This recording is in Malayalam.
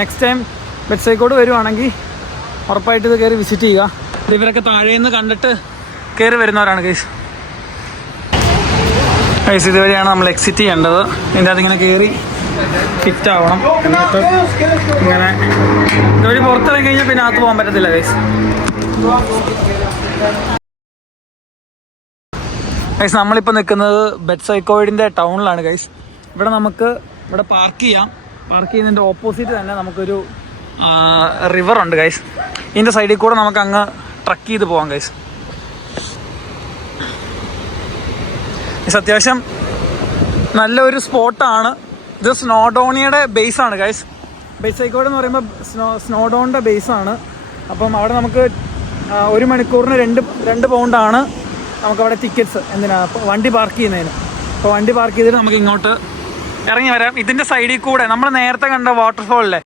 നെക്സ്റ്റ് ടൈം ബെറ്റ്സൈക്കോട് വരുവാണെങ്കിൽ ഉറപ്പായിട്ട് ഇത് കയറി വിസിറ്റ് ചെയ്യുക. ഇവരൊക്കെ താഴേന്ന് കണ്ടിട്ട് കയറി വരുന്നവരാണ് ഗൈസ്. ഗൈസ് ഇതുവഴിയാണ് നമ്മൾ എക്സിറ്റ് ചെയ്യേണ്ടത്. ഇതിൻ്റെ അതിങ്ങനെ കയറി ഫിറ്റ് ആവണം. എന്നിട്ട് ഇങ്ങനെ ഇതുവഴി പുറത്തിറങ്ങി കഴിഞ്ഞാൽ പിന്നെ അകത്ത് പോകാൻ പറ്റത്തില്ല ഗൈസ്. ഗൈസ് നമ്മളിപ്പോൾ നിൽക്കുന്നത് ബെറ്റ്സൈക്കോയിഡിൻ്റെ ടൗണിലാണ് ഗൈസ്. ഇവിടെ പാർക്ക് ചെയ്യാം. പാർക്ക് ചെയ്യുന്നതിൻ്റെ ഓപ്പോസിറ്റ് തന്നെ നമുക്കൊരു റിവർ ഉണ്ട് ഗൈസ്. ഇതിൻ്റെ സൈഡിൽ കൂടെ നമുക്ക് അങ്ങ് ട്രക്ക് ചെയ്ത് പോകാം ഗൈസ്. അത്യാവശ്യം നല്ലൊരു സ്പോട്ടാണ് ഇത്. സ്നോഡോണിയുടെ ബേസാണ് ഗൈസ്. ബെറ്റ്സൈക്കോഡ് എന്ന് പറയുമ്പോൾ സ്നോഡോണിൻ്റെ ബേസാണ്. അപ്പം അവിടെ നമുക്ക് 1 മണിക്കൂറിന് 2 പൗണ്ടാണ് നമുക്കവിടെ ടിക്കറ്റ്സ്. എന്തിനാണ്? അപ്പോൾ വണ്ടി പാർക്ക് ചെയ്യുന്നതിന്. അപ്പോൾ വണ്ടി പാർക്ക് ചെയ്തിട്ട് നമുക്ക് ഇങ്ങോട്ട് ഇറങ്ങി വരാം. ഇതിൻ്റെ സൈഡിൽ കൂടെ നമ്മൾ നേരത്തെ കണ്ട വാട്ടർഫോളിലെ